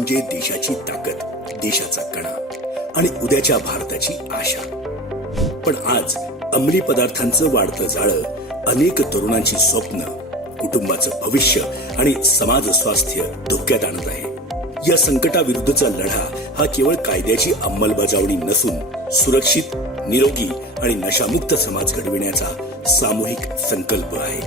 म्हणजे देशाची ताकद, देशाचा कणा आणि उद्याच्या भारताची आशा. पण आज अंमली पदार्थांचं वाढतं जाळं अनेक तरुणांची स्वप्न, कुटुंबाचं भविष्य आणि समाज स्वास्थ्य धोक्यात आणत आहे. या संकटाविरुद्धचा लढा हा केवळ कायद्याची अंमलबजावणी नसून सुरक्षित, निरोगी आणि नशामुक्त समाज घडविण्याचा सामूहिक संकल्प आहे.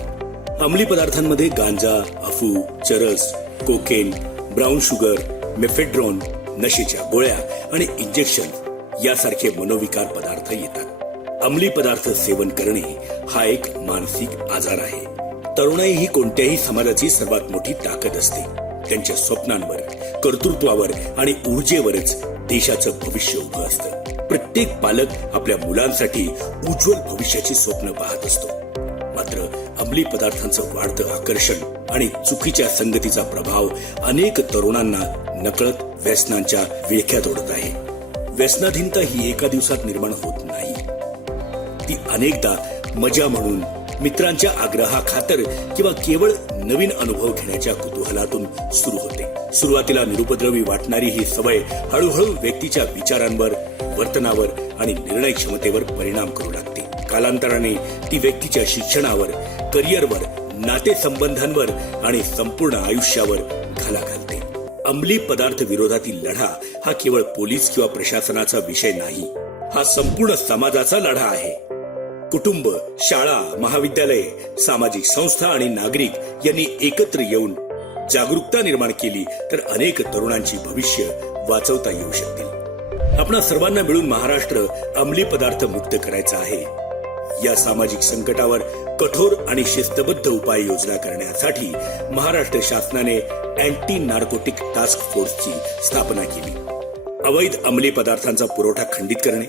अंमली पदार्थांमध्ये गांजा, अफू, चरस, कोकेन, ब्राऊन शुगर, मेफेड्रॉन, नशेच्या गोळ्या आणि इंजेक्शन यासारखे मनोविकार पदार्थ येतात. अंमली पदार्थ सेवन करणे हा एक मानसिक आजार आहे. तरुणाई ही कोणत्याही समाजाची सर्वात मोठी ताकद असते. त्यांच्या स्वप्नांवर, कर्तृत्वावर आणि ऊर्जेवरच देशाचं भविष्य उभं असतं. प्रत्येक पालक आपल्या मुलांसाठी उज्ज्वल भविष्याची स्वप्न पाहत असतो. मात्र अंमली पदार्थांचं वाढतं आकर्षण आणि चुकीच्या संगतीचा प्रभाव अनेक तरुणांना नकळत व्यसनांच्या विळख्यात ओढत आहे. व्यसनाधीनता ही एका दिवसात निर्माण होत नाही. ती अनेकदा मजा म्हणून, मित्रांच्या आग्रहाखातर किंवा केवळ नवीन अनुभव घेण्याच्या कुतूहलातून सुरू होते. सुरुवातीला निरुपद्रवी वाटणारी ही सवय हळूहळू व्यक्तीच्या विचारांवर, वर्तनावर आणि निर्णय क्षमतेवर परिणाम करू लागते. कालांतराने ती व्यक्तीच्या शिक्षणावर, करिअरवर, नातेसंबंधांवर आणि संपूर्ण आयुष्यावर घाला घालते. अंमली पदार्थ विरोधातील लढा हा केवळ पोलीस किंवा प्रशासनाचा विषय नाही. हा संपूर्ण समाजाचा लढा आहे. कुटुंब, शाळा, महाविद्यालय, सामाजिक संस्था आणि नागरिक यांनी एकत्र येऊन जागरूकता निर्माण केली तर अनेक तरुणांची भविष्य वाचवता येऊ शकतील. आपणा सर्वांना मिळून महाराष्ट्र अंमली पदार्थ मुक्त करायचा आहे. या सामाजिक संकटावर कठोर आणि शिस्तबद्ध उपाययोजना करण्यासाठी महाराष्ट्र शासनाने अँटी नार्कोटिक टास्क फोर्सची स्थापना केली. अवैध अंमली पदार्थांचा पुरवठा खंडित करणे,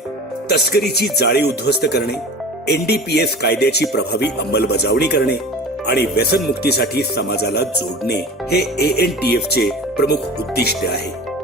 तस्करीची जाळी उद्ध्वस्त करणे, NDPS कायद्याची प्रभावी अंमलबजावणी करणे आणि व्यसनमुक्तीसाठी समाजाला जोडणे हे ANTF चे प्रमुख उद्दिष्ट आहे.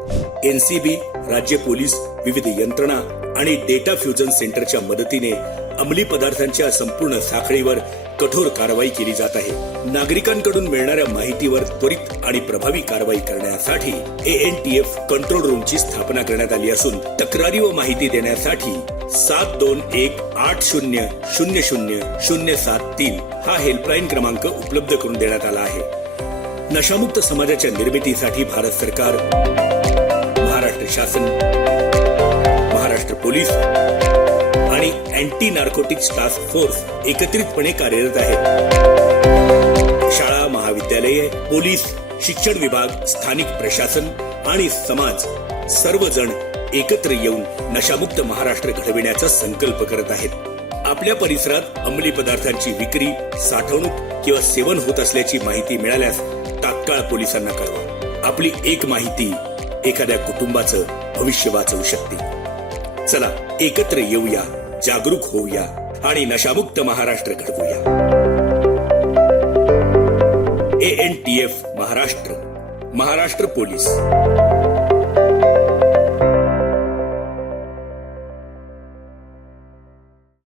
NCB, राज्य पोलीस, विविध यंत्रणा आणि डेटा फ्युजन सेंटरच्या मदतीने अंमली पदार्थांच्या संपूर्ण साखळीवर कठोर कारवाई केली जात आहे. नागरिकांकडून मिळणाऱ्या माहितीवर त्वरित आणि प्रभावी कारवाई करण्यासाठी ANTF कंट्रोल रूमची स्थापना करण्यात आली असून तक्रारी व माहिती देण्यासाठी 7218000073 हा हेल्पलाईन क्रमांक उपलब्ध करून देण्यात आला आहे. नशामुक्त समाजाच्या निर्मितीसाठी भारत सरकार, महाराष्ट्र शासन, महाराष्ट्र पोलीस आणि अँटी नार्कोटिक्स टास्क फोर्स एकत्रितपणे कार्यरत आहे. शाळा, महाविद्यालये, पोलीस, शिक्षण विभाग, स्थानिक प्रशासन आणि समाज सर्वजण एकत्र येऊन नशामुक्त महाराष्ट्र घडविण्याचा संकल्प करत आहेत. आपल्या परिसरात अंमली पदार्थांची विक्री, साठवणूक किंवा सेवन होत असल्याची माहिती मिळाल्यास तात्काळ पोलिसांना कळवा. आपली एक माहिती एखाद्या कुटुंबाचं भविष्य वाचवू शकते. चला एकत्र येऊया, जागरूक होऊया आणि नशामुक्त महाराष्ट्र घडवूया. ANTF Maharashtra, Maharashtra police.